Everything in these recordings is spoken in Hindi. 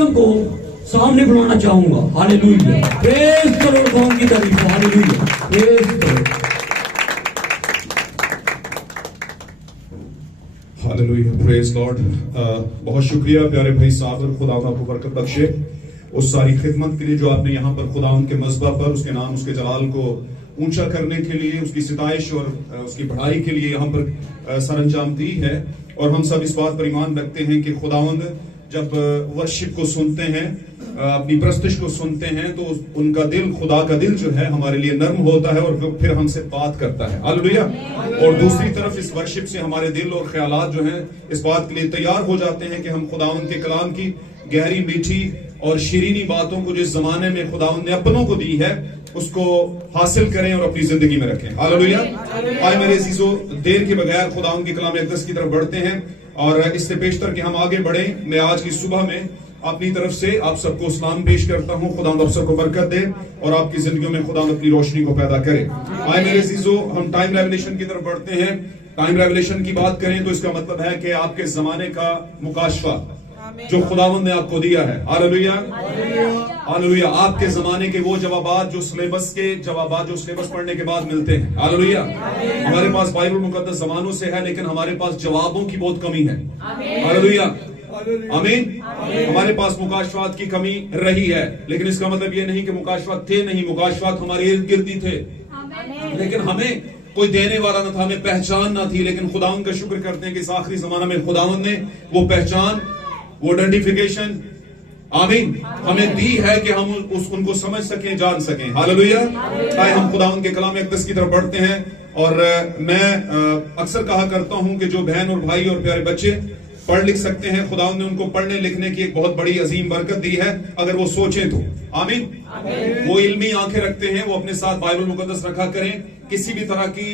यरदम को सामने बुलाना चाहूंगा। हालेलुया, प्रेज द लॉर्ड, कौन की तारीफ, hallelujah, praise the Lord, hallelujah, praise Lord. बहुत शुक्रिया प्यारे भाई साहब, और खुदा आपको बरकत बख्शे उस सारी खिदमत के लिए जो आपने यहाँ पर खुदा उनके मज़बा पर उसके नाम उसके जलाल को ऊंचा करने के लिए, उसकी सिताइश और उसकी बढ़ाई के लिए यहाँ पर सरंजाम दी है। और हम सब इस बात पर ईमान रखते हैं कि खुदावंद जब वर्शिप को सुनते हैं, अपनी प्रस्तुश को सुनते हैं, तो उनका दिल, खुदा का दिल जो है हमारे लिए नर्म होता है और फिर हमसे बात करता है। हालेलुया। और दूसरी तरफ इस वर्शिप से हमारे दिल और ख्यालात जो हैं इस बात के लिए तैयार हो जाते हैं कि हम खुदावंद के कलाम की गहरी, मीठी और शीरीनी बातों को जिस जमाने में खुदावंद ने अपनों को दी है उसको हासिल करें और अपनी जिंदगी में रखें। हालेलुया। आए मेरे अजीजों, देर के बगैर खुदावंद के कलाम अक़दस की तरफ बढ़ते हैं और इससे पेशतर कि हम आगे बढ़ें, मैं आज की सुबह में अपनी तरफ से आप सबको सलाम पेश करता हूं। खुदावंद आप सबको बरकत दे और आपकी जिंदगियों में खुदावंद अपनी रोशनी को पैदा करे। आए मेरे अजीजों, हम टाइम रेवलेशन की तरफ बढ़ते हैं। टाइम रेवलेशन की बात करें तो इसका मतलब है कि आपके जमाने का मुकाशफा जो खुदावंद ने आपको दिया है। Hallelujah, hallelujah. आपके जमाने के वो जवाबात जो सिलेबस पढ़ने के बाद मिलते हैं। हालेलुया। हमारे पास बाइबल मुकद्दस जमानों से है, लेकिन हमारे पास जवाबों की बहुत कमी है। हालेलुया, आमीन। हमारे पास मुकाशफात की कमी रही है, लेकिन इसका मतलब ये नहीं कि मुकाशफात थे नहीं, मुकाशफात हमारे इर्द गिर्द ही थे, लेकिन हमें कोई देने वाला न था, हमें पहचान ना थी। लेकिन खुदावंद का शुक्र करते हैं कि इस आखिरी जमाना में खुदावंद ने वो पहचान, वो आइडेंटिफिकेशन, आमीन, हमें दी है कि हम उनको समझ सकें, जान सकें। हालेलुया। आए हम खुदावंद के कलाम अक़दस की तरफ बढ़ते हैं। और मैं अक्सर कहा करता हूं कि जो बहन और भाई और प्यारे बच्चे पढ़ लिख सकते हैं, खुदावंद ने उनको पढ़ने लिखने की एक बहुत बड़ी अजीम बरकत दी है, अगर वो सोचें तो। आमीन। वो इल्मी आंखें रखते हैं, वो अपने साथ बाइबल मुकद्दस रखा करें। किसी भी तरह की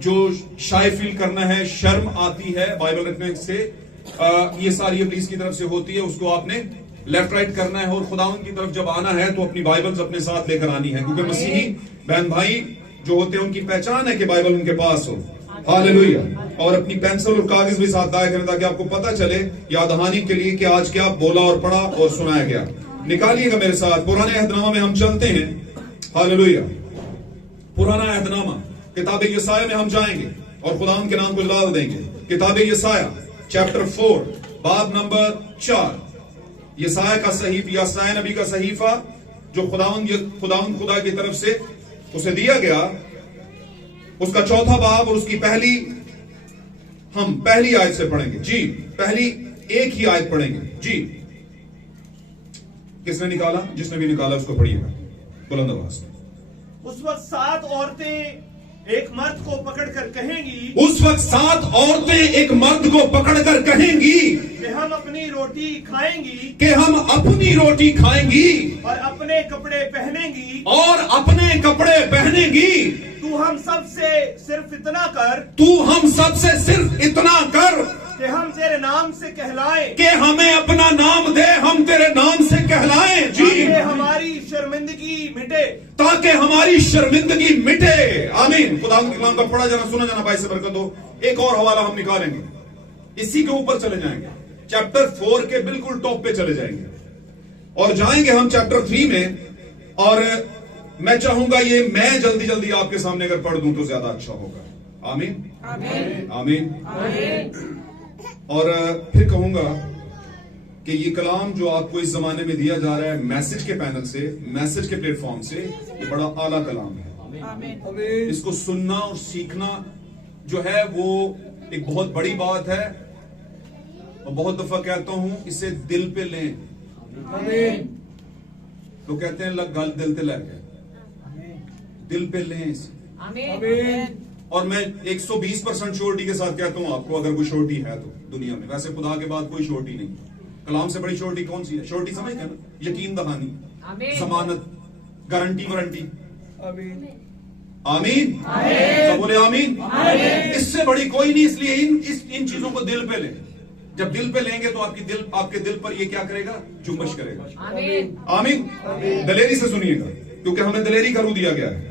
जो शाय फील करना है, शर्म आती है बाइबल रखने से, ये सारी इब्लीस की तरफ से होती है, उसको आपने लेफ्ट राइट करना है। और खुदावंद की तरफ जब आना है तो अपनी बाइबल्स अपने साथ लेकर आनी है, क्योंकि मसीही बहन भाई जो होते हैं उनकी पहचान है कि बाइबल उनके पास हो। हालेलुया। और अपनी पेंसिल और कागज भी साथ लाया करें ताकि आपको पता चले याद दहानी के लिए कि आज क्या बोला और पढ़ा और सुनाया गया। निकालिएगा मेरे साथ, पुराने अहदनामा में हम चलते हैं। हालेलुया। पुराना अहदनामा, किताब यसाया में हम जाएंगे और खुदावंद के नाम को जलाल देंगे। किताब यसाया चैप्टर 4 बाब नंबर 4। यसाया का सहीफा, यसाया नबी का सहीफा जो खुदावंद खुदा की तरफ से उसे दिया गया, उसका चौथा बाब और उसकी हम पहली आयत से पढ़ेंगे। जी, पहली एक ही आयत पढ़ेंगे। जी, किसने निकाला? जिसने भी निकाला उसको पढ़िएगा बुलंद आवाज में। उस वक्त 7 औरतें एक मर्द को पकड़कर कहेंगी, उस वक्त 7 औरतें एक मर्द को पकड़कर कहेंगी कि हम अपनी रोटी खाएंगी, कि हम अपनी रोटी खाएंगी और अपने कपड़े पहनेंगी, और अपने कपड़े पहनेगी। तू हम सबसे सिर्फ इतना कर, तू हम सबसे सिर्फ इतना कर कि हम तेरे नाम से कहलाएं, कि हमें अपना नाम दे, हम तेरे नाम से कहलाएं। जी, ताकि हमारी शर्मिंदगी मिटे, ताकि हमारी शर्मिंदगी मिटे। आमीन। खुदावंद के कलाम का पढ़ा जाना, सुना जाना, भाई से बरकत हो। एक और हवाला हम निकालेंगे, इसी के ऊपर चले जाएंगे, चैप्टर 4 के बिल्कुल टॉप पे चले जाएंगे और जाएंगे हम चैप्टर 3 में। और मैं चाहूंगा ये मैं जल्दी जल्दी आपके सामने अगर पढ़ दूं तो ज्यादा अच्छा होगा। आमीन, आमीन, आमीन। और फिर कहूंगा कि ये कलाम जो आपको इस जमाने में दिया जा रहा है मैसेज के पैनल से, मैसेज के प्लेटफॉर्म से, ये बड़ा आला कलाम है। इसको सुनना और सीखना जो है वो एक बहुत बड़ी बात है। और बहुत दफा कहता हूं, इसे दिल पे लें। तो कहते हैं लग गल दिल पे लग गए, दिल पे लें इसे। और मैं 120% श्योरिटी के साथ कहता हूं आपको, अगर कोई श्योरिटी है तो दुनिया में, वैसे खुदा के बाद कोई श्योरिटी नहीं। कलाम से बड़ी श्योरिटी कौन सी है? श्योरिटी समझते हैं ना, यकीन दहानी, जमानत, गारंटी, वारंटी। आमीन, तो बोले आमीन। इससे बड़ी कोई नहीं। इसलिए इन चीजों को दिल पे लें। जब दिल पे लेंगे तो आपके दिल पर ये क्या करेगा? जुम्बश करेगा। आमीन। दलेरी से सुनिएगा, क्योंकि हमें दलेरी का रूह दिया गया है।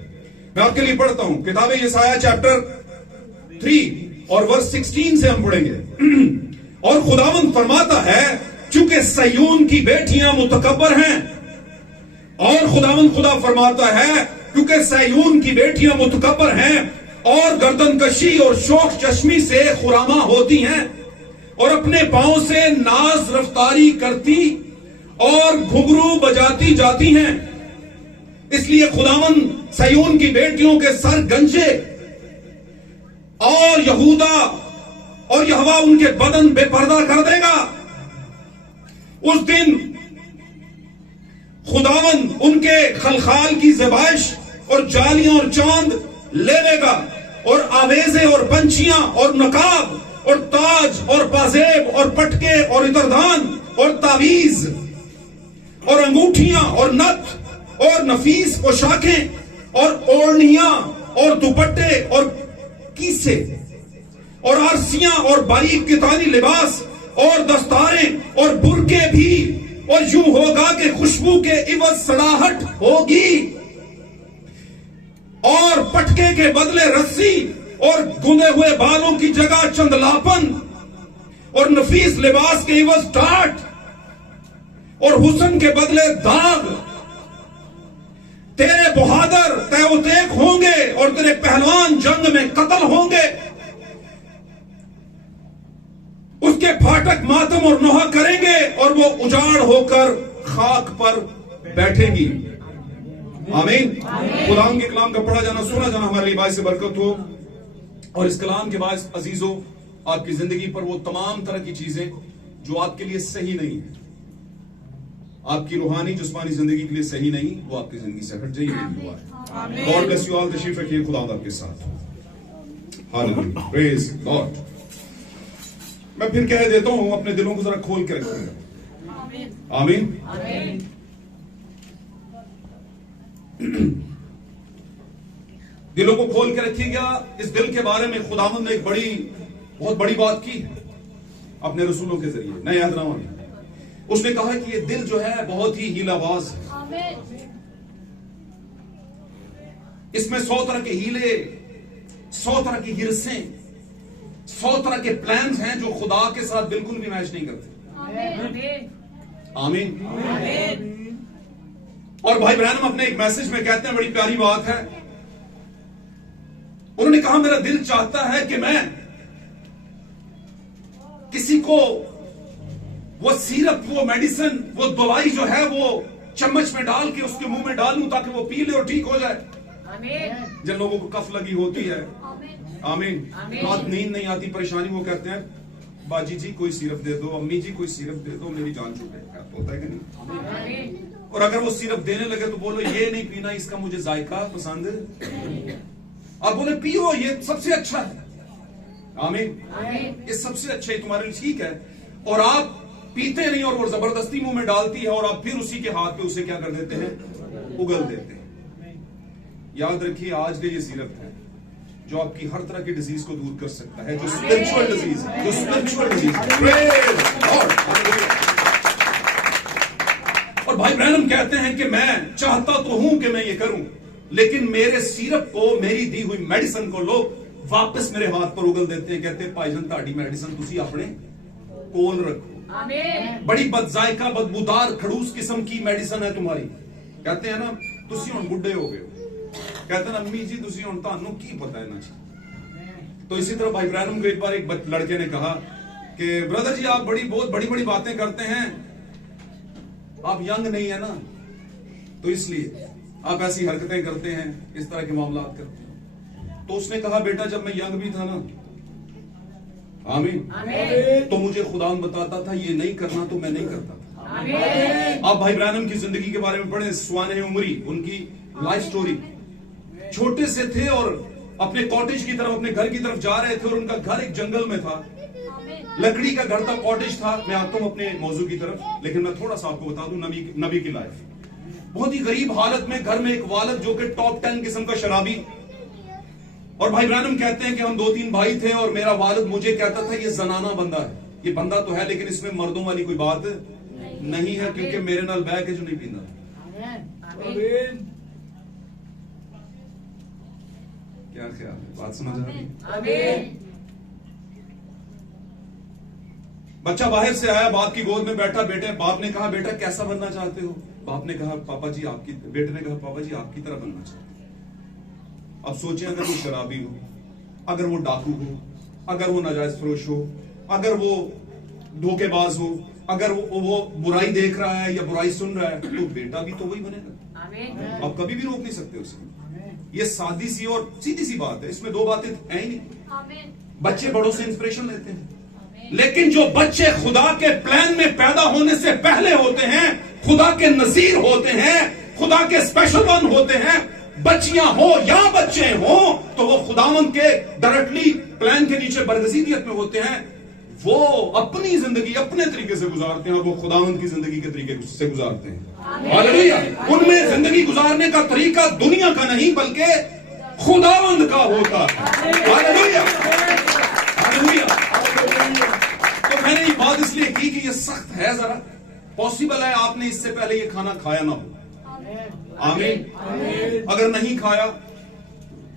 मैं आपके लिए पढ़ता हूं किताब यसाया चैप्टर 3 और वर्स 16 से हम पढ़ेंगे। और खुदावंद फरमाता है चूंकि सयून की बेटियां मुतकब्बर हैं। और खुदावंद खुदा फरमाता है क्योंकि सयून की बेटियां मुतकब्बर हैं और गर्दनकशी और शौक चश्मी से खुरामा होती हैं और अपने पांव से नाज रफ्तारी करती और घुंघरू बजाती जाती हैं। इसलिए खुदावंद सयून की बेटियों के सर गंजे और यहूदा और यहोवा उनके बदन बेपर्दा कर देगा। उस दिन खुदावंद उनके खलखाल की ज़बाइश और जालियां और चांद ले लेगा और आवेजे और पंछियां और नकाब और ताज और पाजेब और पटके और इतरदान और तावीज और अंगूठियां और नथ और नफीस पोशाकें और ओढ़नियां और दुपट्टे और कीसे और आरसियां और बारीक कितानी लिबास और दस्तारें और बुरके भी, और यूं होगा कि खुशबू के इवज सड़ाहट होगी और पटके के बदले रस्सी और गुंदे हुए बालों की जगह चंदलापन और नफीस लिबास के इवज टाट और हुस्न के बदले दाग। तेरे बहादुर तैवतेक होंगे और तेरे पहलवान जंग में कत्ल होंगे। उसके फाटक मातम और नोहा करेंगे और वो उजाड़ होकर खाक पर बैठेगी। आमीन। खुदाम के कलाम का पढ़ा जाना सुना जाना हमारे लिए बाइस से बरकत हो, और इस कलाम के बाद अजीजों आपकी जिंदगी पर वो तमाम तरह की चीजें जो आपके लिए सही नहीं है, आपकी रूहानी जिस्मानी जिंदगी के लिए सही नहीं, वो आपकी जिंदगी से हट जाइए। God bless you all. तशरीफ रखिए, खुदा आपके साथ। Hallelujah, praise God. मैं फिर कह देता हूं, अपने दिलों को जरा खोल के रखिएगा। आमीन। दिलों को खोल के रखिएगा। इस दिल के बारे में खुदावंद ने एक बहुत बड़ी बात की अपने रसूलों के जरिए नए अहदनामा में। उसने कहा कि ये दिल जो है बहुत ही हीलाबाज है। इसमें 100 तरह के हीले, 100 तरह की हिरसें, 100 तरह के प्लान्स हैं जो खुदा के साथ बिल्कुल भी मैच नहीं करते। आमीन। और भाई ब्रैनम अपने एक मैसेज में कहते हैं, बड़ी प्यारी बात है। उन्होंने कहा मेरा दिल चाहता है कि मैं किसी को वो सिरप, वो मेडिसिन, वो दवाई जो है वो चम्मच में डाल के उसके मुंह में डालूं ताकि वो पी ले और ठीक हो जाए। जिन लोगों को कफ लगी होती है, आमीन, रात नींद नहीं आती, परेशानी, वो कहते हैं बाजी जी कोई सिरप दे दो, अम्मी जी कोई सिरप दे दो, मेरी जान छूटे। होता है कि नहीं? और अगर वो सिरप देने लगे तो बोलो ये नहीं पीना, इसका मुझे जायका पसंद। आप बोले पियो, ये सबसे अच्छा है। आमीन। ये सबसे अच्छा है, तुम्हारे लिए ठीक है। और आप पीते नहीं और वो जबरदस्ती मुंह में डालती है और आप फिर उसी के हाथ पे उसे क्या कर देते हैं, उगल देते हैं। याद रखिए, आज का ये सिरप है जो आपकी हर तरह की डिजीज को दूर कर सकता है, जो स्पिरिचुअल डिजीज है, जो स्पिरिचुअल डिजीज है। और भाई ब्रैनम कहते हैं कि मैं चाहता तो हूं कि मैं ये करूं, लेकिन मेरे सिरप को, मेरी दी हुई मेडिसिन को लोग वापस मेरे हाथ पर उगल देते हैं। कहते हैं भाईजान ताड़ी मेडिसिन तुसी अपने कोल रखो। बड़ी बदजायका, बदबूदार, खड़ूस किस्म की मेडिसिन है तुम्हारी। कहते हैं ना तुसी हुण बुढ़े हो गए। कहते हैं अम्मी जी तुसी हुण तानू की पता है ना जी। तो इसी तरह भाई ब्रैनम को एक बार एक लड़के ने कहा कि ब्रदर जी आप बहुत बड़ी बातें करते हैं, आप यंग नहीं है ना, तो इसलिए आप ऐसी हरकतें करते हैं, इस तरह के मामला करते हैं। तो उसने कहा बेटा जब मैं यंग भी था ना, आमीन, तो मुझे खुदा बताता था ये नहीं करना, तो मैं नहीं करता था। आप भाई ब्रैनम की जिंदगी के बारे में पढ़े, स्वाने उमरी, उनकी लाइफ स्टोरी। छोटे से थे और अपने कॉटेज की तरफ, अपने घर की तरफ जा रहे थे और उनका घर एक जंगल में था, लकड़ी का घर था, कॉटेज था। मैं आता हूं अपने मौजू की तरफ, लेकिन मैं थोड़ा सा आपको बता दूं नबी की लाइफ। बहुत ही गरीब हालत में घर में एक वालिद जो कि टॉप 10 किस्म का शराबी। और भाई ब्रैनम कहते हैं कि हम 2-3 भाई थे और meरा वालिद मुझे कहता था ये जनाना बंदा है, ये बंदा तो है लेकिन इसमें मर्दों वाली कोई बात नहीं है, क्योंकि मेरे नाल बैठ के जो नहीं पींदा। क्या ख्याल है, बात समझ आ रही? बच्चा बाहर से आया, बाप की गोद में बैठा, बेटे बाप ने कहा बेटा कैसा बनना चाहते हो? बाप ने कहा पापा जी आपकी, बेटे ने कहा पापा जी आपकी तरह बनना चाहते हैं। अब सोचिए अगर वो शराबी हो, अगर वो डाकू हो, अगर वो नाजायज फरोश हो, अगर वो धोखेबाज हो, अगर वो बुराई देख रहा है या बुराई सुन रहा है, तो बेटा भी तो वही बनेगा। आप कभी भी रोक नहीं सकते उसे। ये सादी सी और सीधी सी बात है, इसमें दो बातें हैं ही नहीं। बच्चे बड़ों से इंस्पिरेशन लेते हैं, लेकिन जो बच्चे खुदा के प्लान में पैदा होने से पहले होते हैं, खुदा के नजीर होते हैं, खुदा के स्पेशल वन होते हैं, बच्चियां हो या बच्चे हो, तो वो खुदावंद के डायरेक्टली प्लान के नीचे बरगजीदियत में होते हैं। वो अपनी जिंदगी अपने तरीके से गुजारते हैं और वो खुदावंद की जिंदगी के तरीके से गुजारते हैं। हालेलुया। उनमें जिंदगी गुजारने का तरीका दुनिया का नहीं बल्कि खुदावंद का होता है। Hallelujah, hallelujah. तो मैंने ये बात इसलिए की कि ये सख्त है, जरा पॉसिबल है आपने इससे पहले ये खाना खाया ना हो। आमीन। अगर नहीं खाया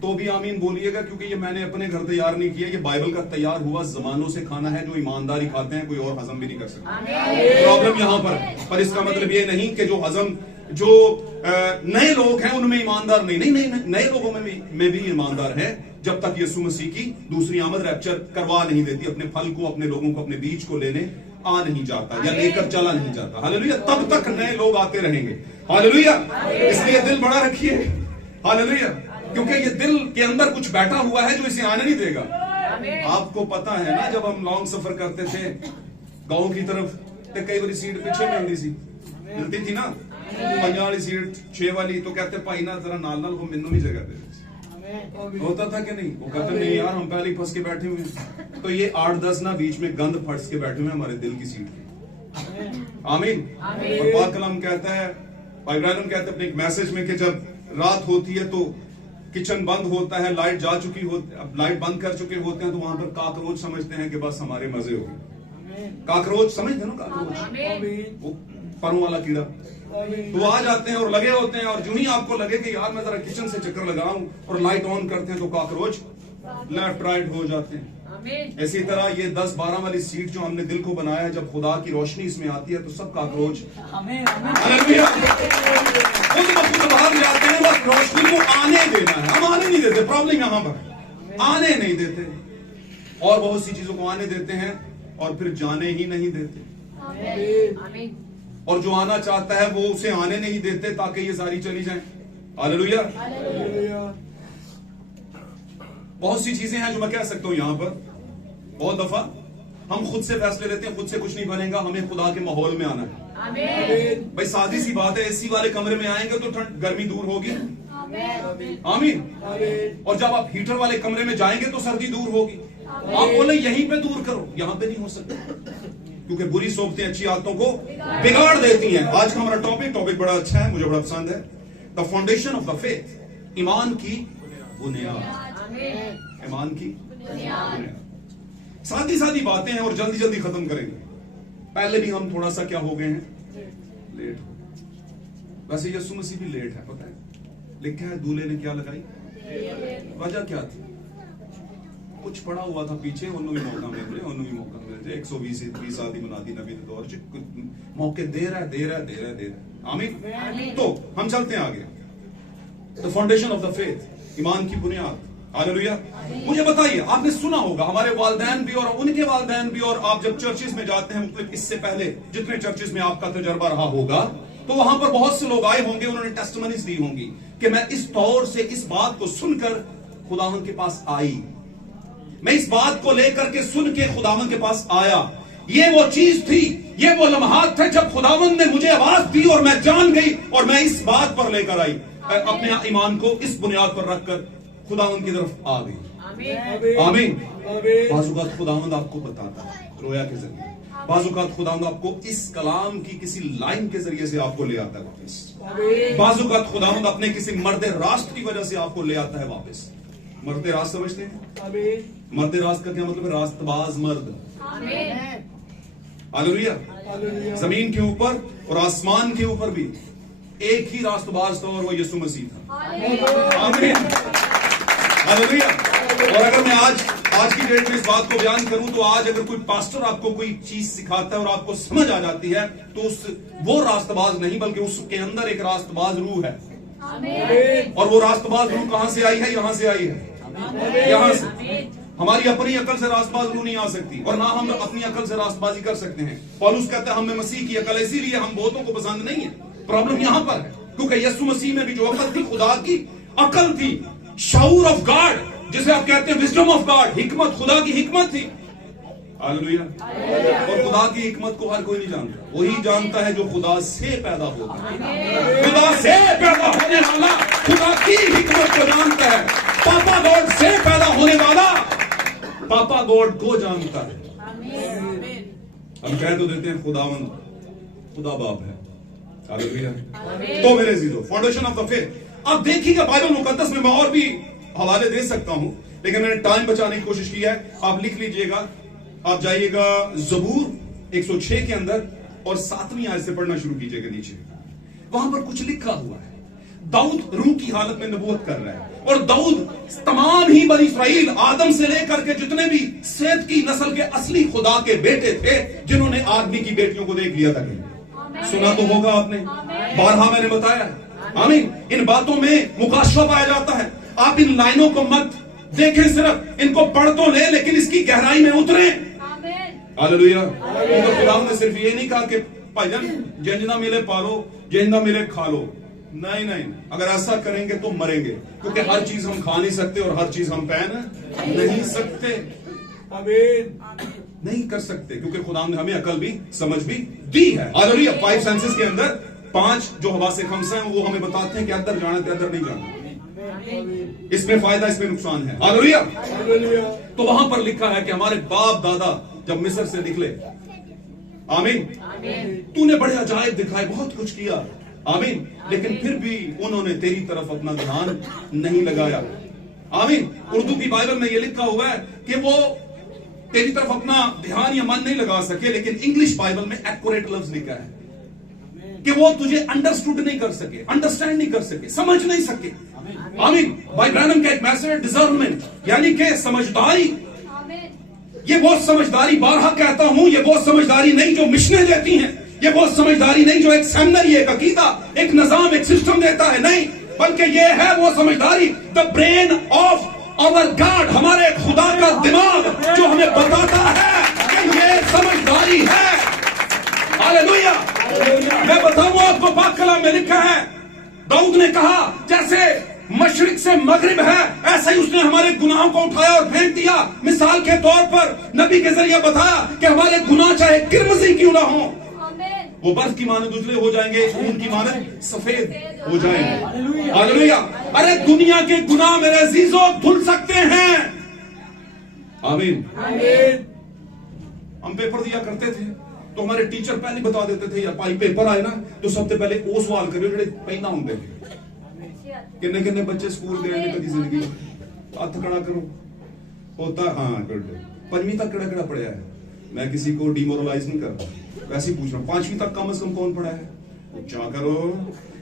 तो भी आमीन बोलिएगा, क्योंकि ये मैंने अपने घर तैयार नहीं किया, ये बाइबल का तैयार हुआ जमानों से खाना है जो ईमानदारी खाते हैं, कोई और हजम भी नहीं कर सकता। प्रॉब्लम यहां पर है, पर इसका मतलब ये नहीं कि जो नए लोग हैं उनमें ईमानदार नहीं, नए लोगों में भी ईमानदार है, जब तक यीशु मसीह की दूसरी आमद रैप्चर करवा नहीं देती, अपने फल को, अपने लोगों को, अपने बीज को लेने आ नहीं जाता या लेकर चला नहीं जाता। हालेलुया। तब तक नए लोग आते रहेंगे। हालेलुया। इसलिए दिल बड़ा रखिए। हालेलुया। क्योंकि ये दिल के अंदर कुछ बैठा हुआ है जो इसे आने नहीं देगा। आपको पता है ना, जब हम लॉन्ग सफर करते थे गांव की तरफ, तो कई बार सीट पीछे मिलती थी ना, 5 वाली सीट 6 वाली, तो कहते भाई ना जरा नाल वो मैनू भी जगह दे। होता था कि नहीं? वो कहते नहीं यार हम पहले ही फंस के बैठे हुए हैं। तो ये 8-10 ना बीच में गंद फंस के बैठे हुए हमारे दिल की सीट पे। आमीन। और पाक कलाम कहता है, भाई इब्राहिम कहते हैं अपने एक मैसेज में कि जब रात होती है तो किचन बंद होता है, लाइट जा चुकी होती, अब लाइट बंद कर चुके होते हैं, तो वहां पर काकरोच समझते हैं कि बस हमारे मजे हो गए। काकरोच समझते हो ना? काकरोच वो परों वाला कीड़ा, तो आ जाते हैं और लगे होते हैं, और जो ही आपको लगे कि यार मैं जरा किचन से चक्कर लगाऊं और लाइट ऑन करते हैं, तो काकरोच लेफ्ट राइट हो जाते हैं। इसी तरह ये 10-12 वाली सीट जो हमने दिल को बनाया है, जब खुदा की रोशनी इसमें आती है तो सब काकरोच खुद ब खुद बाहर जाते हैं। बस रोशनी को आने देना है, हम आने नहीं देते। प्रॉब्लम यहां पर आने नहीं देते, और बहुत सी चीजों को आने देते हैं और फिर जाने ही नहीं देते। और जो आना चाहता है वो उसे आने नहीं देते ताकि ये सारी चली जाए। हालेलुया। बहुत सी चीजें हैं जो मैं कह सकता हूं यहां पर। बहुत दफा हम खुद से फैसले लेते हैं, खुद से कुछ नहीं बनेगा, हमें खुदा के माहौल में आना है। भाई सादी सी बात है, एसी वाले कमरे में आएंगे तो ठंड गर्मी दूर होगी। आमीन। और जब आप हीटर वाले कमरे में जाएंगे तो सर्दी दूर होगी। आप बोले यहीं पे दूर करो, यहां पे नहीं हो सकता, क्योंकि बुरी सोबतें अच्छी आदतों को बिगाड़ देती हैं। आज का हमारा टॉपिक बड़ा अच्छा है, मुझे बड़ा पसंद है। The foundation of the faith, ईमान की बुनियाद। ईमान की बुनियाद। सादी सादी बातें हैं और जल्दी जल्दी खत्म करेंगे। पहले भी हम थोड़ा सा क्या हो गए हैं, लेट हो गए। वैसे यीशु मसीह भी लेट है, पता है। लिखा है दूल्हे ने क्या लगाई, वजह क्या थी? कुछ पड़ा हुआ था पीछे, उन्होंने भी मौका मिल जाए 120 साल की मनादी नबी के दौर से मौके दे रहा है। आमीन। तो हम चलते हैं आगे। The foundation of the faith, ईमान की बुनियाद। हालेलुया। मुझे बताइए, आपने सुना होगा, हमारे वालिदैन भी और उनके वालिदैन भी, और आप जब चर्चिस में जाते हैं, मतलब इससे पहले जितने चर्चिस में आपका तजर्बा रहा होगा, तो वहां पर बहुत से लोग आए होंगे, उन्होंने टेस्टिमनीज दी होंगी कि मैं इस तौर से इस बात को सुनकर खुदावंद के पास आई, मैं इस बात को लेकर के सुन के खुदावंद के पास आया। ये वो चीज थी, ये वो लम्हात थे जब खुदावंद ने मुझे आवाज दी और मैं जान गई और मैं इस बात पर लेकर आई, अपने ईमान को इस बुनियाद पर रखकर खुदावंद की तरफ आ गई। आमीन। बाजुकात खुदावंद आपको बताता है रोया के जरिए, बाजुकात खुदावंद आपको इस कलाम की किसी लाइन के जरिए से आपको ले आता है वापस। बाजुकात खुदावंद अपने किसी मर्द रास्त की वजह से आपको ले आता है वापस। मर्द रास्त समझते हैं? मर्द रास्त का क्या मतलब है? रास्तबाज मर्द। हालेलुया। जमीन के ऊपर और आसमान के ऊपर भी एक ही रास्तबाज था और वो यीशु मसीह था। आमीन। हालेलुया। और अगर मैं आज आज की डेट में इस बात को बयान करूं तो आज अगर कोई पास्टर आपको कोई चीज सिखाता है और आपको समझ आ जाती है तो वो रास्तबाज नहीं बल्कि उसके अंदर एक रास्तबाज रूह है। और वो रास्तबाज रूह कहां से आई है? यहां से आई है, यहां से। हमारी अपनी अकल से रास्तबाज रूह नहीं आ सकती और ना हम अपनी अकल से रास्तबाजी कर सकते हैं। पौलुस कहता है हमें मसीह की अकल, इसीलिए हम बहुतों को पसंद नहीं है। प्रॉब्लम यहां पर है क्योंकि यीशु मसीह में भी जो अकल थी खुदा की अकल थी, शाऊर ऑफ गॉड, जिसे आप कहते हैं विजडम ऑफ गॉड, हिकमत, खुदा की हिकमत थी। हालेलुया। और खुदा की हिकमत को हर कोई नहीं जानता, वही जानता है जो खुदा से पैदा होता है। खुदा से पैदा होने वाला खुदा की हिकमत को जानता है। पापा गॉड से पैदा होने वाला पापा गॉड को जानता है। हम कह तो देते हैं खुदावंद, खुदा बाप है। हालेलुया। तो मेरे अजीजों, फाउंडेशन ऑफ द फेथ। अब देखिएगा बाइबल मुकद्दस में मैं और भी हवाले दे सकता हूं, लेकिन मैंने टाइम बचाने की कोशिश की है। आप लिख लीजिएगा, आप जाइएगा जबूर 106 के अंदर और 7वीं आयत से पढ़ना शुरू कीजिएगा। नीचे वहां पर कुछ लिखा हुआ है। दाऊद रूह की हालत में नबूवत कर रहा है और दाऊद तमाम ही बनी इस्राएल आदम से लेकर के जितने भी सेत की नस्ल के असली खुदा के बेटे थे, जिन्होंने आदमी की बेटियों को देख लिया था। सुना तो होगा आपने, बारहा मैंने बताया। आमीन। इन बातों में मुकाशफा पाया जाता है। आप इन लाइनों को मत देखें, सिर्फ इनको पढ़ तो ले, लेकिन इसकी गहराई में उतरे। हालेलुया। खुदा ने सिर्फ ये नहीं कहा कि भाईजान जिंदा मिले पालो, जिंदा मिले खा लो। नहीं नहीं, अगर ऐसा करेंगे तो मरेंगे, क्योंकि हर चीज हम खा नहीं सकते और हर चीज हम पहन नहीं सकते। नहीं कर सकते, क्योंकि खुदा ने हमें अकल भी समझ भी दी है। हालेलुया। 5 सेंसेस के अंदर 5 जो हवासे खमसा हैं वो हमें बताते हैं कि अंदर जाना है, अंदर नहीं जाना। इसमें फायदा, इसमें नुकसान है। हालेलुया। तो वहां पर लिखा है कि हमारे बाप दादा जब मिस्र से निकले, आमीन, तूने बड़े अजायब दिखाए, बहुत कुछ किया, आमीन, लेकिन फिर भी उन्होंने तेरी तरफ अपना ध्यान नहीं लगाया। आमीन। उर्दू की बाइबल में यह लिखा हुआ है कि वो तेरी तरफ अपना ध्यान या मन नहीं लगा सके, लेकिन इंग्लिश बाइबल में एक्यूरेट लफ्ज लिखा है कि वो तुझे अंडरस्टूड नहीं कर सके, अंडरस्टैंड नहीं कर सके, समझ नहीं सके। आमीन। भाई ब्रैनम का एक मैसेज है डिजर्नमेंट, यानी कि समझदारी। ये वो समझदारी, बारहा कहता हूं, ये वो समझदारी नहीं जो मिशनें देती हैं, ये वो समझदारी नहीं जो एक सेमिनरी, एक अकीदा, एक निजाम, एक सिस्टम देता है, नहीं, बल्कि ये है वो समझदारी, the brain of our God, हमारे खुदा का दिमाग जो हमें बताता है कि ये समझदारी है। हालेलुया। मैं बताऊं आपको, पाक कलाम में लिखा है, दाऊद ने कहा जैसे मशरिक से मगरिब है, ऐसे ही उसने हमारे गुनाहों को उठाया और फेंक दिया। मिसाल के तौर पर नबी के जरिए बताया कि हमारे गुनाह चाहे किरमजी क्यों ना हो, वो बर्फ की मानद उजले हो जाएंगे, खून की मानद सफेद हो जाएंगे। हालेलुया। अरे दुनिया के गुनाह मेरे अजीजों धुल सकते हैं। आमीन। हम पेपर दिया करते थे तो हमारे टीचर पहले बता देते थे, या भाई पेपर आए ना तो सबसे पहले वो सवाल करियो जो पहना होंगे। किन्ने किन्ने बच्चे स्कूल गए ने कदी जिंदगी हथ खड़ा करो, होता हाँ गुड। 5वीं तक कड़ा कड़ा पढ़ा है? मैं किसी को डिमोरलाइज नहीं करता, वैसे ही पूछ रहा हूं। 5वीं तक कम से कम कौन पढ़ा है? क्या करो,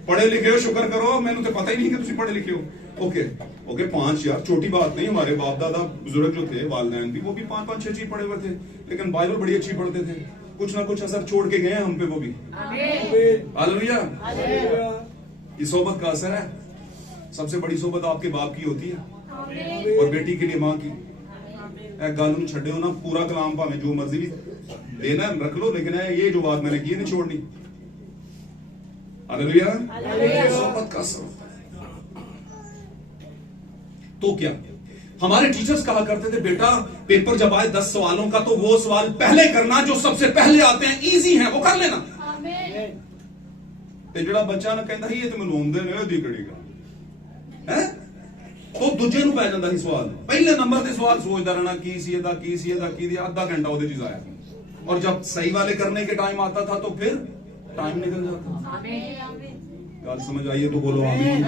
पढ़े लिखे हो, शुक्र करो, मैंने तो पता ही नहीं कि तुम पढ़े लिखे हो। ओके ओके, 5 यार छोटी बात नहीं। हमारे बाप दादा बुजुर्ग जो थे, वालिदैन भी, वो भी 5-5, 6 पढ़े हुए थे, लेकिन बाइबल बड़ी अच्छी पढ़ते थे। कुछ ना कुछ असर छोड़ के गए हम पे वो भी। हालेलुया। ये सोबत का असर है। सबसे बड़ी सोबत आपके बाप की होती है और बेटी के लिए माँ की। गल छो ना, पूरा कलाम भावे जो मर्जी भी लेना रख लो, लेकिन ये जो बात मैंने की नहीं छोड़नी। हालेलुया। सोबत का असर होता है। तो क्या हमारे टीचर्स कहा करते थे, बेटा पेपर जब आए 10 सवालों का तो वो सवाल पहले करना जो सबसे पहले आते हैं, इजी हैं, वो कर लेना। ते जेड़ा बच्चा ना कहता ही ये तो मैनू आउंदे ने दी कड़ी का है, तो दूजे नूं पै जांदा सी सवाल। पहले नंबर ते सवाल सोचदा रहना की सी एदा की सी एदा की, आधा घंटा ओदे च जाया, और जब सही वाले करने के टाइम आता था तो फिर टाइम निकल जाता। गल समझ आई है तो बोलो आमीन।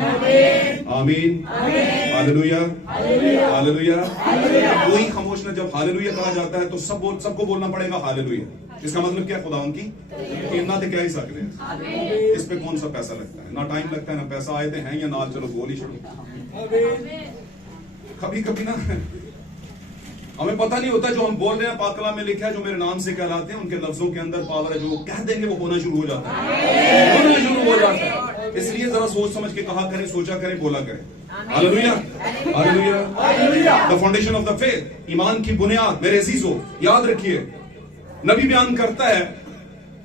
आमीन। हालेलुया। हालेलुया। कोई खामोश ना, जब हालेलुया कहा जाता है तो सबको बोलना पड़ेगा हालेलुया। इसका मतलब क्या? खुदा उनकी कीमत तो क्या ही सकते हैं। इस पे कौन सा पैसा लगता है? ना टाइम लगता है ना पैसा। आए थे हैं या ना, चलो बोल ही छोड़ो। कभी कभी ना हमें पता नहीं होता, जो हम बोल रहे हैं पाक कलाम में लिखा है, जो मेरे नाम से कहलाते हैं उनके लफ्जों के अंदर पावर है, जो वो कह देंगे वो होना शुरू हो जाता है, होना शुरू हो जाता है। इसलिए जरा सोच समझ के कहा करें, सोचा करें, बोला करें। Hallelujah, hallelujah. The foundation of the faith, ईमान की बुनियाद मेरे अजीजों याद रखिए, नबी बयान करता है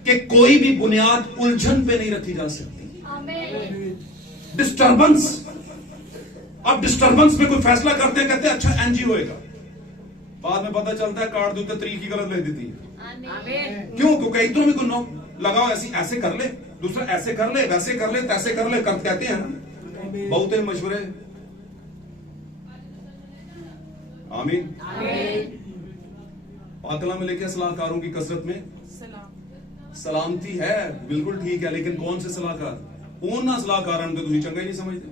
कि कोई भी बुनियाद उलझन पे नहीं रखी जा सकती। डिस्टर्बेंस, अब डिस्टर्बेंस में कोई फैसला करते हैं, कहते हैं अच्छा एनजी होएगा, बाद में पता चलता है कार्ड दूसरे तरीके गलत ले देती है। क्यों? क्योंकि इधरों में कोई नोक लगाओ, ऐसे कर ले, दूसरा ऐसे कर ले, वैसे कर ले, तैसे कर ले, कहते हैं ना बहुत मशवरे। आमीन। पाकला में लेके सलाहकारों की कसरत में सलामती है, बिल्कुल ठीक है, लेकिन कौन से सलाहकार? ना सलाहकार तुम चंगा ही नहीं समझते।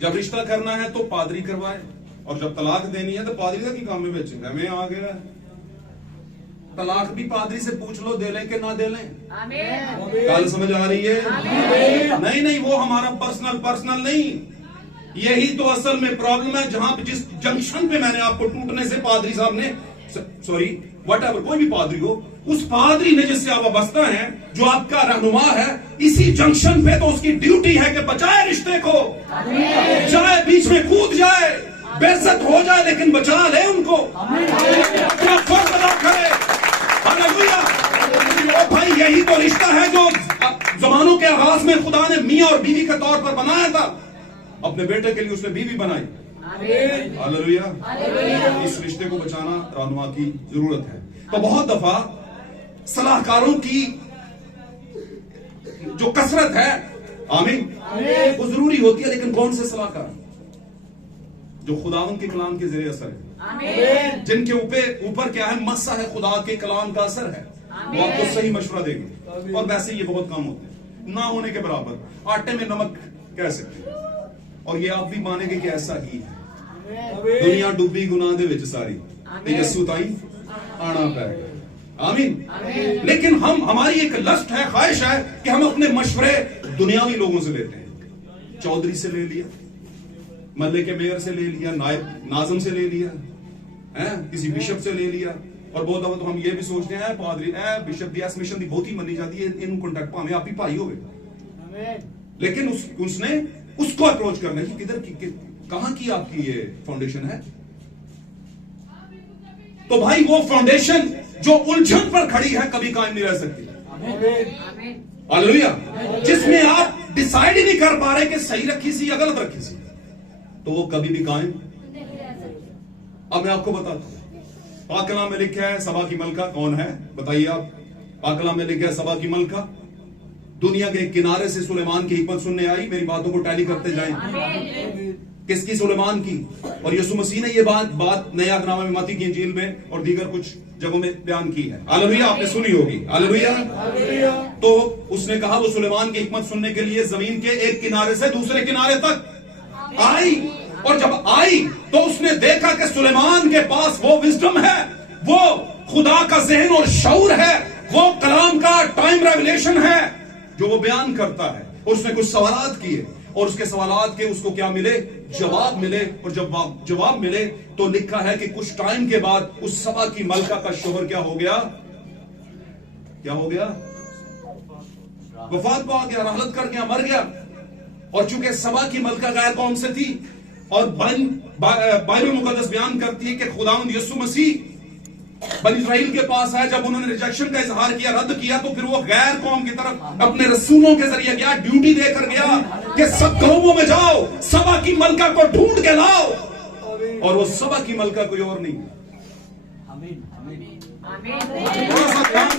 जब रिश्ता करना है तो पादरी करवाए, और जब तलाक देनी है तो पादरी का की काम में बेचे। हमें आ गया तलाक भी पादरी से पूछ लो, दे लें कि ना दे लें। कल समझ आ रही है? नहीं, वो हमारा पर्सनल नहीं। यही तो असल में प्रॉब्लम है, जहां जिस जंक्शन पे मैंने आपको टूटने से पादरी साहब ने, सॉरी व्हाटएवर, कोई भी पादरी हो, उस पादरी ने जिससे आप वाबस्ता हैं, जो आपका रहनुमा है, इसी जंक्शन पे तो उसकी ड्यूटी है कि बचाए रिश्ते को, चाहे बीच में कूद जाए, बेइज्जत हो जाए, लेकिन बचा ले उनको, अपना फर्ज अदा करे। हालेलुया। और भाई यही तो रिश्ता है जो जमानों के आगाज में खुदा ने मियां और बीवी के तौर पर बनाया था। अपने बेटे के लिए उसने बीवी बनाई। हालेलुया। इस रिश्ते को बचाना रहनुमा की जरूरत है। तो बहुत दफा सलाहकारों की जो कसरत है, आमीन, वो जरूरी होती है, लेकिन कौन से सलाहकार? जो खुदावंद के कलाम के जरिए असर है, जिनके ऊपर क्या है, मस्सा है, खुदा के कलाम का असर है, वो आपको सही मशवरा देंगे। और वैसे ये बहुत कम होते हैं, ना होने के बराबर, आटे में नमक कह सकते हैं। और ये आप भी मानेंगे कि ऐसा ही है। दुनिया डूबी गुनाह दे विच सारी, ते यसू ताई आना पड़ेगा। आमीन। लेकिन हमारी एक लस्ट है, ख्वाहिश है कि हम अपने मशवरे दुनियावी लोगों से लेते हैं। चौधरी से ले लिया, मल्ले के मेयर से ले लिया, नायब नाजम से ले लिया, किसी बिशप से ले लिया। और बहुत दफा तो हम ये भी सोचते हैं पादरी बिशप दी एस मिशन दी बहुत ही मनी जाती है, इन कॉन्टैक्ट पावे आप ही भाई हो गए। लेकिन उसने उसको अप्रोच करना है कि किधर की कहां की आपकी ये फाउंडेशन है। तो भाई वो फाउंडेशन जो उलझन पर खड़ी है कभी कायम नहीं रह सकती। हालेलुया। जिसमें आप डिसाइड ही नहीं कर पा रहे कि सही रखी सी या गलत रखी सी, तो वो कभी भी कायम नहीं रह सकती। अब मैं आपको बताता हूं, पाक कलाम में लिखा है सबा की मलका कौन है, बताइए आप। पाक कलाम में लिखा है सबा की मलका दुनिया के किनारे से सुलेमान की हिकमत सुनने आई। मेरी बातों को टैली करते जाएं। किसकी? सुलेमान की। और यीशु मसीह ने ये बात नया अहदनामा में, मत्ती की इंजील में और दीगर कुछ जगहों में बयान की है। हालेलुया। आपने सुनी होगी। हालेलुया। तो उसने कहा वो सुलेमान की हिकमत सुनने के लिए जमीन के एक किनारे से दूसरे किनारे तक आई। और जब आई तो उसने देखा कि सुलेमान के पास वो विजडम है, वो खुदा का ज़हन और शऊर है, वो कलाम का टाइम रेवलेशन है जो वो बयान करता है। और उसने कुछ सवालात किए और उसके सवालात के उसको क्या मिले? जवाब मिले। और जब जवाब मिले तो लिखा है कि कुछ टाइम के बाद उस सबा की मलका का शोहर क्या हो गया? क्या हो गया? वफात पा गया, राहलत कर गया, मर गया। और चूंकि सबा की मलका गैर कौम से थी, और बाइबल मुकद्दस बयान करती है कि खुदावंद यीशु मसीह बनी इस्राइल के पास आया, जब उन्होंने रिजेक्शन का इजहार किया, रद्द किया, तो फिर वो गैर कौम की तरफ अपने रसूलों के जरिए गया, ड्यूटी देकर गया कि सब कौमों में जाओ, सबा की मलका को ढूंढ के लाओ। और वो सबा की मलका कोई और नहीं। थोड़ा सा ध्यान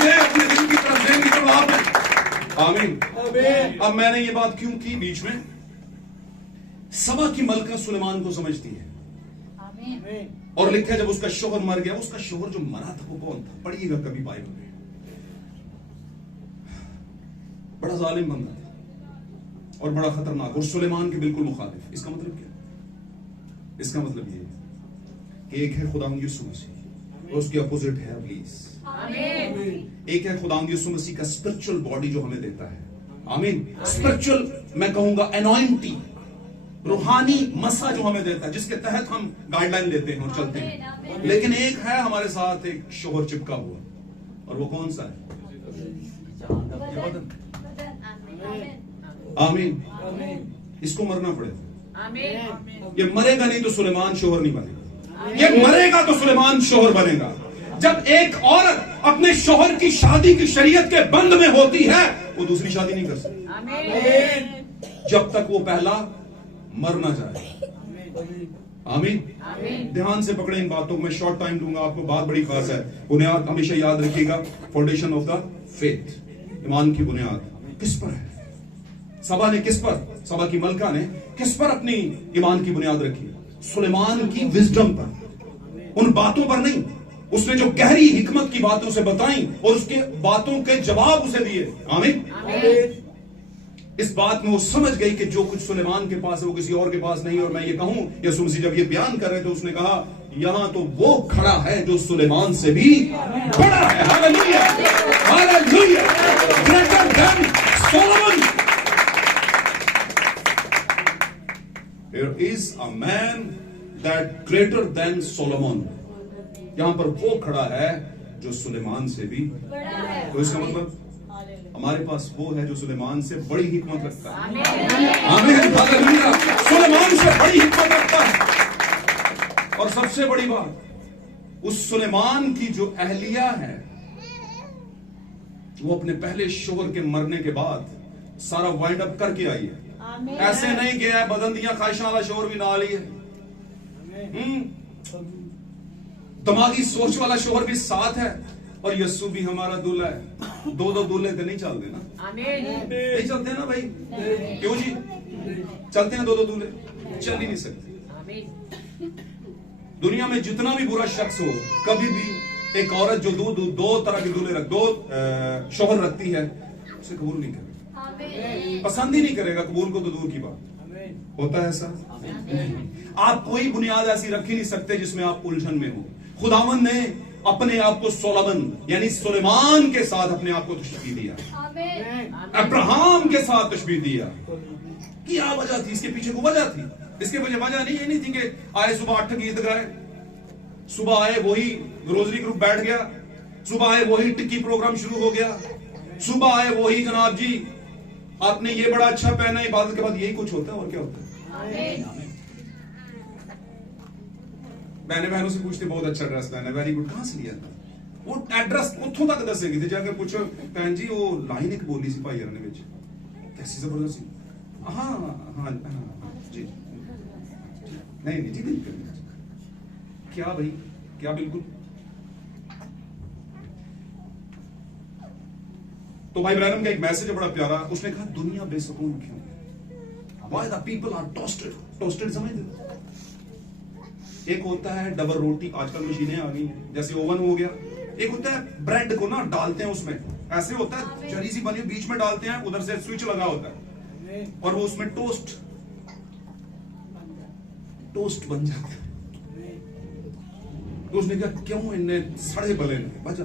दे, अपने दिल की तरफ देने की जवाब है। आमीन। अब मैंने ये बात क्यों की बीच में? सबा की मलका सुलेमान को समझती है। और लिखा जब उसका शोहर मर गया, उसका शोहर जो मरा था वो कौन था? पढ़िएगा कभी बाइबल में। बड़ा जालिम बंदा था और बड़ा खतरनाक, और सुलेमान के बिल्कुल मुखालिफ। इसका मतलब क्या? इसका मतलब ये कि एक है खुदावंद यीशु मसीह और उसके अपोजिट है इब्लीस। एक है खुदावंद यीशु मसीह का स्पिरिचुअल बॉडी जो हमें देता है। आमीन। स्पिरिचुअल मैं कहूंगा एनॉइंटिंग, रूहानी मसा जो हमें देता है, जिसके तहत हम गाइडलाइन लेते हैं और चलते हैं। लेकिन एक है हमारे साथ एक शोहर चिपका हुआ, और वो कौन सा है? आमीन। इसको मरना पड़ेगा। ये मरेगा नहीं तो सुलेमान शोहर नहीं बनेगा। ये मरेगा तो सुलेमान शोहर बनेगा। जब एक औरत अपने शोहर की शादी की शरीयत के बंद में होती है, वो दूसरी शादी नहीं कर सकती जब तक वो पहला मर ना जाए। आमीन। ध्यान से पकड़े इन बातों को। मैं शॉर्ट टाइम दूंगा आपको, बात बड़ी खास है। बुनियाद हमेशा याद रखिएगा, फाउंडेशन ऑफ द फेथ, ईमान की बुनियाद किस पर है? सभा ने किस पर, सभा की मलका ने किस पर अपनी ईमान की बुनियाद रखी? सुलेमान की विजडम पर, उन बातों पर नहीं। उसने जो गहरी हिकमत की बातें उसे बताई और उसके बातों के जवाब उसे दिए। आमीन। इस बात में वो समझ गई कि जो कुछ सुलेमान के पास है वो किसी और के पास नहीं। और मैं ये कहूं, यीशु मसीह जब ये बयान कर रहे थे उसने कहा, यहां तो वो खड़ा है जो सुलेमान से भी बड़ा है। Hallelujah, hallelujah, greater than Solomon. There is a man that greater than Solomon. यहां पर वो खड़ा है जो सुलेमान से भी बड़ा है। तो इसका मतलब हमारे पास वो है जो सुलेमान से बड़ी हिकमत रखता है। आमीन, हालेलुया। सुलेमान से बड़ी हिकमत रखता है। और सबसे बड़ी बात, उस सुलेमान की जो अहलिया है, वो अपने पहले शोहर के मरने के बाद सारा वाइंड अप करके आई है। ऐसे नहीं गया है बदन दिया ख्वाहिशां वाला शोहर भी नाल ही है, दिमागी सोच वाला शोहर भी साथ है। और यस्सु भी हमारा दूल्हा है। दो दो दूल्हे तो नहीं चलते ना, नहीं चलते ना भाई, क्यों जी? चलते हैं दो दो दूल्हे? चल ही नहीं सकते। दुनिया में जितना भी बुरा शख्स हो, कभी भी एक औरत जो दो तरह के दूल्हे दो शोहर रखती है, उसे कबूल नहीं करेगा, पसंद ही नहीं करेगा। कबूल को तो दूर की बात। होता है ऐसा? आप कोई बुनियाद ऐसी रख ही नहीं सकते जिसमें आप उलझन में हो। खुदावंद ने अपने आप को सोलोमन यानी सुलेमान के साथ अपने आप को तशबीह दिया, अब्राहम के साथ तशबीह दिया। क्या वजह थी? इसके पीछे को वजह थी। इसके पीछे वजह नहीं, ये नहीं थी कि आए सुबह 8 गीत गाए, सुबह आए वही रोजरी ग्रुप बैठ गया, सुबह आए वही टिक्की प्रोग्राम शुरू हो गया, सुबह आए वही जनाब जी आपने ये बड़ा अच्छा पहना, इबादत के बाद यही कुछ होता है। और क्या होता है? मैंने बहनों से पूछते, बहुत अच्छा ड्रेस पहना, वेरी गुड, कहां से लिया? वो एड्रेस उथों तक दसेगी थी। जाकर पूछो, भैन जी वो लाइन एक बोली सी भाई ने विच, कैसी जबरदस्त सी। हाँ हाँ हाँ जी, नहीं नहीं जी, क्या भाई, क्या? बिल्कुल। तो भाई ब्रैनम का एक मैसेज है बड़ा प्यारा। उसने कहा, दुनिया बेसुकून क्यों? Why the people are toasted? Toasted समझते? एक होता है डबल रोटी, आजकल मशीनें आ गई हैं, जैसे ओवन हो गया। एक होता है ब्रेड को ना डालते हैं उसमें, ऐसे होता है जरी सी बनी बीच में डालते हैं, उधर से स्विच लगा होता है और वो उसमें टोस्ट बन जाता है। तो उसने कहा, क्यों इन्हें सड़े बले ने बचा।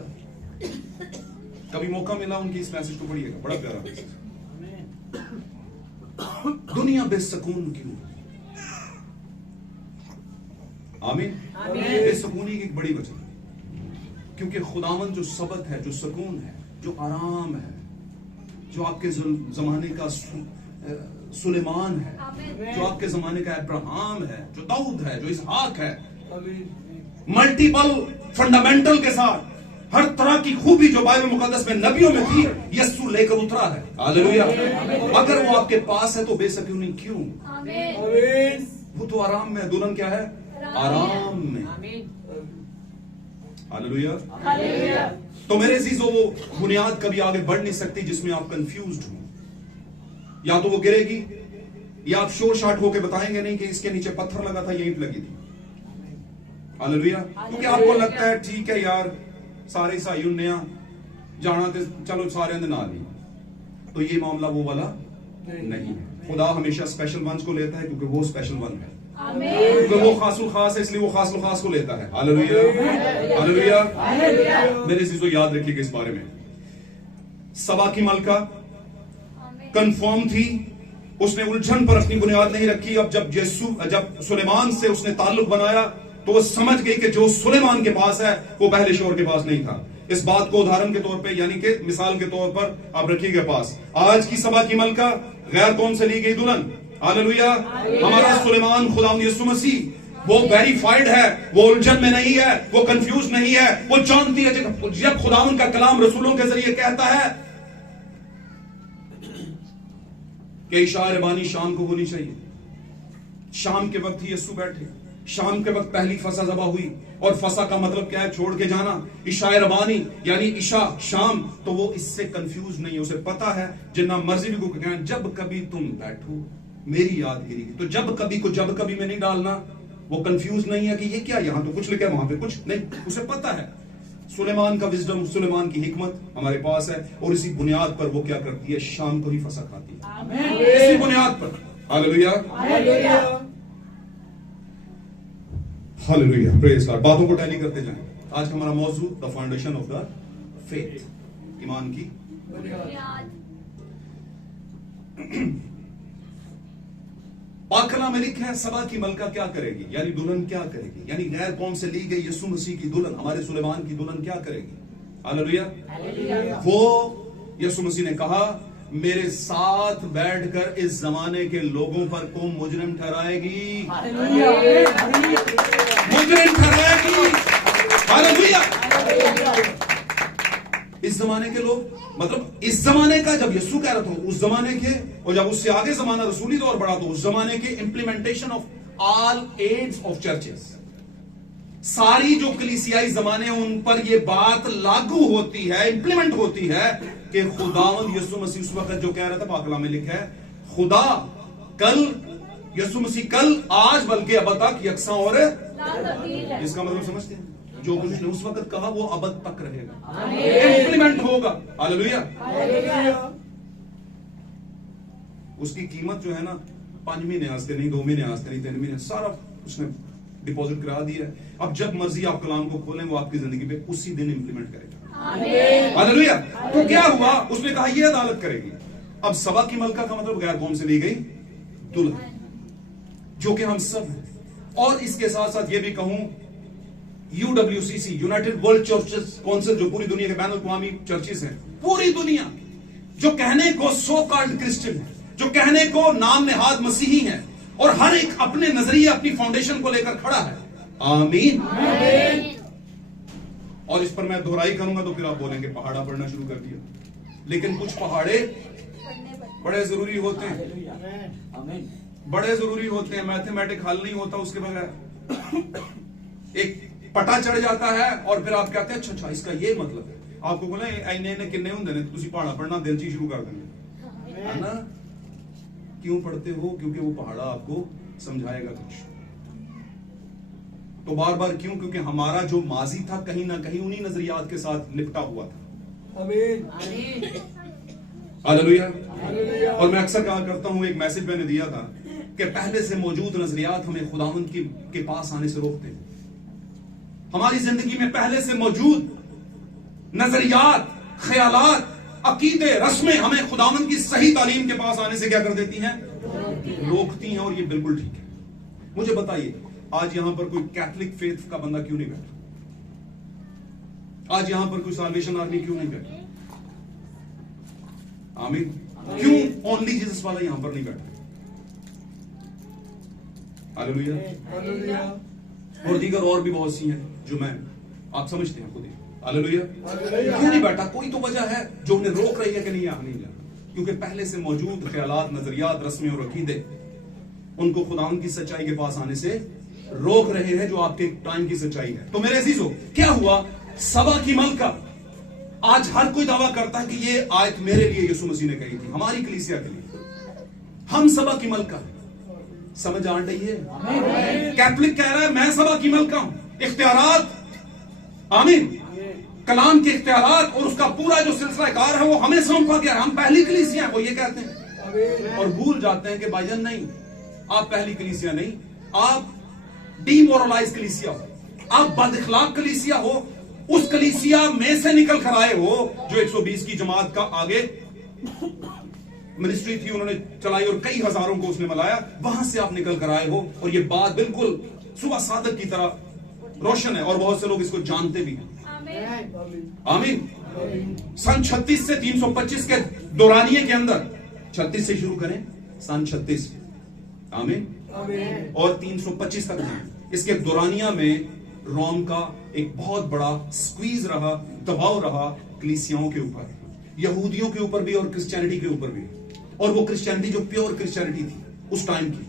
कभी मौका मिला उनकी इस मैसेज को पढ़िएगा, बड़ा प्यारा मैसेज। दुनिया बेसुकून क्यों? आमीन। बेसुकूनी की एक बड़ी वजह, क्योंकि खुदावन जो सबत है, जो सुकून है, जो आराम है, जो आपके जमाने का सुलेमान है, जो आपके जमाने का अब्राहम है, जो दाऊद है, जो इसहाक है, मल्टीपल फंडामेंटल के साथ हर तरह की खूबी जो बाइबल मुकद्दस में नबियों में थी, यस्सु लेकर उतरा है। हालेलुया। अगर वो आपके पास है तो बेसुकूनी क्यों? वो तो आराम में। दुल्हन क्या है? आराम में। हालेलुया। तो मेरे अजीजों, वो बुनियाद कभी आगे बढ़ नहीं सकती जिसमें आप कंफ्यूज्ड हो। या तो वो गिरेगी, या आप शोर शाट होकर बताएंगे नहीं कि इसके नीचे पत्थर लगा था, ईंट लगी थी। हालेलुया। क्योंकि आपको लगता है ठीक है यार, सारे ईसाई उन्ने जाना तो चलो सारे दे नाल ही, तो ये मामला वो वाला नहीं है। खुदा हमेशा स्पेशल वंस को लेता है क्योंकि वो स्पेशल वन है। क्योंकि वो खासुल खास है, इसलिए वो खासुल खास को लेता है। Hallelujah, hallelujah. मेरे चीजों याद रखिएगा इस बारे में। सभा की मलका कंफर्म थी उसने उलझन पर अपनी बुनियाद नहीं रखी। अब जब सुलेमान से उसने ताल्लुक बनाया तो वो समझ गई कि जो सुलेमान के पास है वो पहले शोर के पास नहीं था। इस बात को उदाहरण के तौर पे यानी कि मिसाल के तौर पर आप रखिएगा पास, आज की सभा की मलका गैर कौम से ली गई दुल्हन। हालेलुया। हमारा सुलेमान खुदावंद यीशु मसीह वो वेरीफाइड है, वो उलझन में नहीं है, वो कंफ्यूज नहीं है, वो जानती है जब खुदावंद का कलाम रसूलों के जरिए कहता है कि इशारे बानी शाम को होनी चाहिए। शाम के वक्त ही यीशु बैठे, शाम के वक्त पहली फसा ज़बा हुई, और फसा का मतलब क्या है? छोड़ के जाना। इशाए रबानी यानी इशा शाम, तो वो इससे कंफ्यूज नहीं है, उसे पता है जितना मर्जी भी को कहना, जब कभी तुम बैठो मेरी याद गिरेगी। तो जब कभी को जब कभी में नहीं डालना, वो कंफ्यूज नहीं है कि ये क्या, यहां तो कुछ लिखा है वहां पे कुछ नहीं, उसे पता है। सुलेमान का विजडम, सुलेमान की हिकमत हमारे पास है, और इसी बुनियाद पर वो क्या करती है? शाम को ही फसा खाती है, इसी बुनियाद पर। Hallelujah, hallelujah, praise God. बातों को टैली करते जाएं। आज का हमारा मौजू the foundation of the faith, ईमान की बुनियाद। पाक कलाम में लिखा है सभा की मलका क्या करेगी, यानी दुल्हन क्या करेगी, यानी गैर कौम से ली गई यीशु मसीह की दुल्हन, हमारे सुलेमान की दुल्हन क्या करेगी? हालेलुया। वो यीशु मसीह ने कहा, मेरे साथ बैठकर इस जमाने के लोगों पर कौम मुजरिम ठहराएगी, मुजरिम ठहराएगी। हालेलुया। इस जमाने के लोग, मतलब इस जमाने का, जब यीशु कह रहा था उस जमाने के, और जब उससे आगे जमाना रसूली दौर बढ़ा तो उस जमाने के implementation of all aids of churches, सारी जो कलीसियाई जमाने उन पर यह बात लागू होती है, इंप्लीमेंट होती है कि खुदावंद यीशु मसीह उस वक्त जो कह रहा था, पाक कलाम में लिखा है, खुदा कल, यीशु मसीह कल, आज, बल्कि अब तक यकसा और इसका मतलब समझते हैं, जो कुछ उसने उस वक्त कहा वो अब तक रहेगा, इंप्लीमेंट होगा। हालेलुया। उसकी कीमत जो है ना, 5 महीने आस्ते नहीं, 2 महीने आस्ते नहीं, 3 महीने, सारा उसने डिपॉजिट करा दिया है। अब जब मर्जी आप कलाम को खोलें, वो आपकी जिंदगी पे उसी दिन इंप्लीमेंट करेगा। हालेलुया। तो क्या हुआ? उसने कहा ये अदालत करेगी। अब सभा की मलका का मतलब गैर कौम से ली गई दुल्हन, जो कि हम सब हैं। और इसके साथ साथ ये भी कहूं, UWCC, United world churches council, जो पूरी दुनिया के बैन अवी चर्चेस हैं, पूरी दुनिया जो कहने को सो कॉल्ड क्रिश्चियन है, जो कहने को नाम नेहाद मसीही है, और हर एक अपने नजरिए, अपनी फाउंडेशन को लेकर खड़ा है। आमीन। और इस पर मैं दोहराई करूंगा तो फिर आप बोलेंगे पहाड़ा पढ़ना शुरू कर दिया, लेकिन कुछ पहाड़े बड़े जरूरी होते हैं, बड़े जरूरी होते हैं। मैथमेटिक हल नहीं होता उसके बगैर। एक पटा चढ़ जाता है और फिर आप कहते हैं अच्छा इसका ये मतलब है। आपको बोले इन्ने किन्ने होंगे ने, तुसी पहाड़ा पढ़ना दिल ची शुरू कर देंगे, है ना? क्यों पढ़ते हो? क्योंकि वो पहाड़ा आपको समझाएगा कुछ। तो बार बार क्यों? क्योंकि हमारा जो माजी था कहीं ना कहीं उन्हीं नजरियात के साथ लिपटा हुआ था। हालेलुया। और मैं अक्सर कहा करता हूं, एक मैसेज मैंने दिया था कि पहले से मौजूद नजरियात हमें खुदावंद के पास आने से रोकते हैं। हमारी जिंदगी में पहले से मौजूद नजरियात, ख्यालात, अकीदे, रस्में हमें खुदावंद की सही तालीम के पास आने से क्या कर देती हैं? रोकती हैं। और ये बिल्कुल ठीक है। मुझे बताइए, आज यहां पर कोई कैथलिक फेथ का बंदा क्यों नहीं बैठा? आज यहां पर कोई साल्वेशन आर्मी क्यों नहीं बैठा? आमीन। क्यों ओनली जीसस वाला यहां पर नहीं बैठा? हालेलुया। और दीगर और भी बहुत सी हैं जो मैं, आप समझते हैं खुद ही। हालेलुया। क्यों नहीं बैठा? कोई तो वजह है जो उन्हें रोक रही है कि नहीं यहां नहीं जाना, क्योंकि पहले से मौजूद ख्यालात, नजरियात, रस्में और अकीदे उनको खुदावंद की सच्चाई के पास आने से रोक रहे हैं, जो आपके टाइम की सच्चाई है। तो मेरे अजीजों, क्या हुआ? सभा की मलका, आज हर कोई दावा करता है कि ये आयत मेरे लिए यीशु मसीह ने कही थी, हमारी कलीसिया के लिए। हम सभा की मलका, समझ आ रही है? कैथलिक कह रहा है मैं सभा की मलका हूं। इख्तियारात, आमीन, कलाम के इख्तियारात और उसका पूरा जो सिलसिला कार है वो हमें सौंपा गया। हम पहली कलीसिया है, वो ये कहते हैं, और भूल जाते हैं कि भाईजान नहीं, आप पहली कलीसिया नहीं, आप डीमोरलाइज कलीसिया हो, आप बदइखलाक कलीसिया हो, उस कलीसिया में से निकल कर आए हो जो 120 की जमात का आगे मिनिस्ट्री थी उन्होंने चलाई और कई हजारों को उसने मिलाया, वहां से आप निकल कर आए हो और ये बात बिल्कुल सुबह सादक की तरह रोशन है और बहुत से लोग इसको जानते भी हैं। आमीन। सन 36 से 325 के दौरानिये के अंदर, 36 से शुरू करें, सन 36 आमीन और 325 तक, इसके दौरानिया में रोम का एक बहुत बड़ा स्क्वीज रहा, दबाव रहा कलीसियाओं के ऊपर, यहूदियों के ऊपर भी और क्रिश्चियनिटी के ऊपर भी, और वो क्रिश्चियनिटी जो प्योर क्रिश्चियनिटी थी उस टाइम की।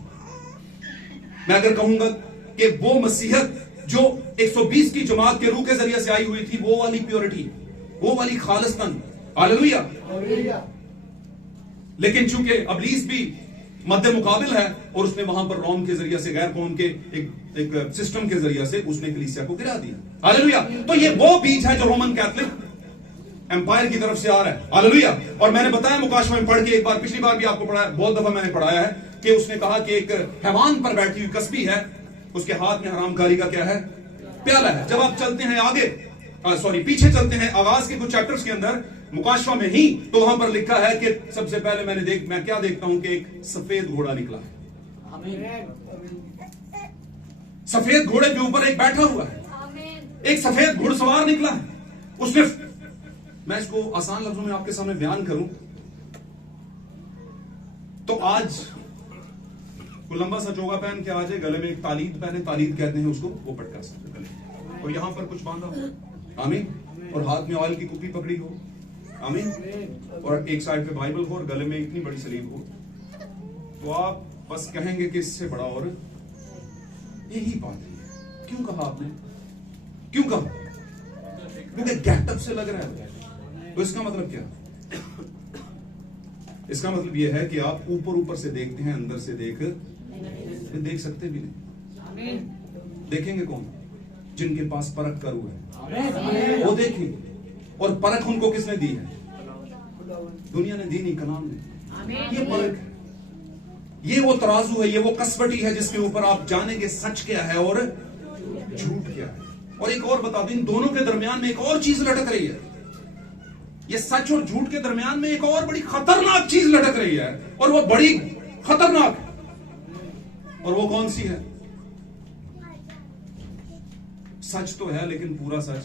मैं अगर कहूंगा कि वो मसीहत जो 120 की जमात के रूह के जरिए से आई हुई थी, वो वाली प्योरिटी, वो वाली खालिस्तान, हालेलुया। लेकिन चूंकि अबलीस भी मध्य मुकाबिल है और उसने वहां पर रोम के जरिए से, गैर कौम के एक सिस्टम के जरिए से उसने कलीसिया को गिरा दिया, हालेलुया। तो ये वो बीज है जो रोमन कैथोलिक एम्पायर की तरफ से आ रहा है, हालेलुया। और मैंने बताया मुकाशवा में पढ़ के, एक बार पिछली बार भी आपको पढ़ाया, बहुत दफा मैंने पढ़ाया है कि उसने कहा कि एक हैवान पर बैठी हुई कस्बी है, उसके हाथ में हरामकारी का क्या है, प्याला है। जब आप चलते हैं आगे, पीछे चलते हैं आगाज के कुछ चैप्टर्स के अंदर मुकाशवा में ही, तो वहां पर लिखा है कि सबसे पहले मैं क्या देखता हूं कि एक सफेद घोड़ा निकला है। सफेद घोड़े के ऊपर एक बैठा हुआ है, एक सफेद घुड़सवार निकला है। उसने, मैं इसको आसान लफ्जों में आपके सामने बयान करूं तो आज कोई लंबा सा चोगा पहन के आ जाए, गले में एक तालीद पहने, तालीद कहते हैं उसको, वो पटका सकते गले, और यहां पर कुछ बांधा हो, आमीन, और हाथ में ऑयल की कुप्पी पकड़ी हो, आमीन, और एक साइड पे बाइबल हो और गले में इतनी बड़ी सलीब हो, तो आप बस कहेंगे कि इससे बड़ा और यही बात है। क्यों कहा आपने, क्यों कहा? क्योंकि गेटअप से लग रहा है। तो इसका मतलब क्या? इसका मतलब यह है कि आप ऊपर से देखते हैं, अंदर से देख सकते भी नहीं। देखेंगे कौन? जिनके पास परख का रूह है, वो देखेंगे। और परख उनको किसने दी है? दुनिया ने दी नहीं, कलाम ने। ये परख है, ये वो तराजू है, ये वो कसवटी है जिसके ऊपर आप जानेंगे सच क्या है और झूठ क्या है। और एक और बता दूं, इन दोनों के दरमियान में एक और चीज लटक रही है। ये सच और झूठ के दरमियान में एक और बड़ी खतरनाक चीज लटक रही है, और वो बड़ी खतरनाक है। और वो कौन सी है? सच तो है लेकिन पूरा सच,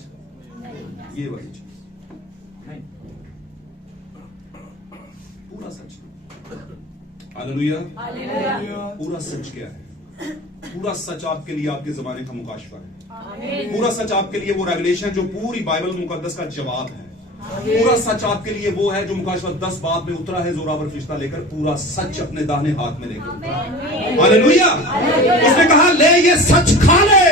ये वाली चीज, पूरा सच। हालेलुया। पूरा सच क्या है? पूरा सच आपके लिए आपके जमाने का मुकाशवा है। पूरा सच आपके लिए वो रेवलेशन जो पूरी बाइबल मुकद्दस का जवाब है। पूरा सच आपके लिए वो है जो मुकाशवा 10 बाब में उतरा है, जोरावर फरिश्ता लेकर पूरा सच अपने दाहिने हाथ में लेकर। हालेलुया। उसने कहा, ले ये सच खा ले,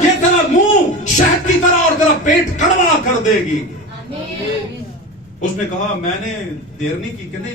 ये तेरा मुंह शहद की तरह और तेरा पेट कड़वा कर देगी। उसने कहा, मैंने देर नहीं की कि नहीं